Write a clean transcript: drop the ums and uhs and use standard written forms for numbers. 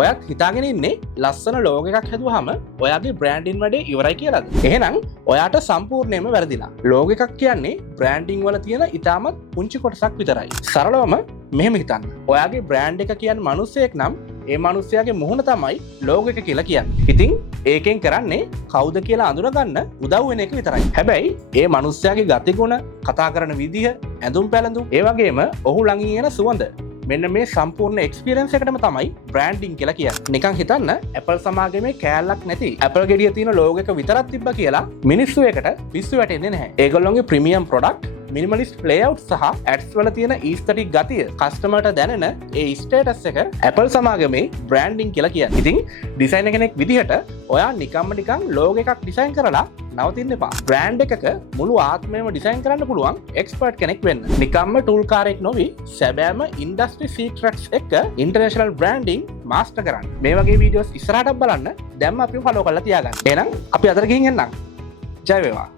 ඔයත් හිතාගෙන ඉන්නේ ලස්සන ලෝගෝ එකක් හැදුවාම ඔයාගේ බ්‍රෑන්ඩින් වැඩේ ඉවරයි කියලාද? එහෙනම් ඔයාට සම්පූර්ණයෙන්ම වැරදිලා. ලෝගෝ එකක් කියන්නේ බ්‍රෑන්ඩින් වල තියෙන ඉතාමත් පුංචි කොටසක් විතරයි. සරලවම මෙහෙම හිතන්න. ඔයාගේ බ්‍රෑන්ඩ් එක කියන්නේ මිනිස්සෙක් නම් ඒ මිනිස්යාගේ මුහුණ තමයි ලෝගෝ එක කියලා කියන්නේ. ඉතින් ඒකෙන් කරන්නේ කවුද කියලා අඳුනගන්න උදව් වෙන එක විතරයි. හැබැයි ඒ මිනිස්යාගේ ගතිගුණ, කතා කරන විදිහ, ඇඳුම් පැළඳුම්, ඒ වගේම ඔහු ළඟින් එන සුවඳ මෙන්න මේ සම්පූර්ණ එක්ස්පීරියන්ස් එකටම තමයි බ්‍රෑන්ඩින් කියලා කියන්නේ. නිකන් හිතන්න Apple සමාගමේ කෑල්ලක් නැති Apple ගෙඩිය තියෙන ලෝගෝ එක විතරක් තිබ්බා කියලා මිනිස්සු එකට පිස්සු වැටෙන්නේ නැහැ. ඒගොල්ලෝගේ ප්‍රීමියම් ප්‍රොඩක්ට්, මිනිමලිස්ට් ලේඅවුට් සහ ඇඩ්ස් වල තියෙන ඊස්තටික් ගතිය කස්ටමර්ට දැනෙන ඒ ස්ටේටස් එක Apple සමාගමේ බ්‍රෑන්ඩින් කියලා කියන්නේ. ඉතින් ඩිසයිනර් කෙනෙක් විදිහට ඔයා නිකන් ලෝගෝ එකක් ඩිසයින් කරලා නවතින්න එපා. බ්‍රෑන්ඩ් එකක මුළු ආත්මයම ඩිසයින් කරන්න පුළුවන් එක්ස්පර්ට් කෙනෙක් වෙන්න. නිකම්ම ටූල් කාරයෙක් නොවි සැබෑම ඉන්ඩස්ට්‍රි සීක්‍රට්ස් එක්ක ඉන්ටර්නැෂනල් බ්‍රෑන්ඩින් මාස්ටර් කරන්න. මේ වගේ වීඩියෝස් ඉස්සරහට බලන්න දැම්ම අපි ෆලෝ කරලා තියාගන්න. එහෙනම් අපි අතර ගිහින් එන්නම්. ජය වේවා.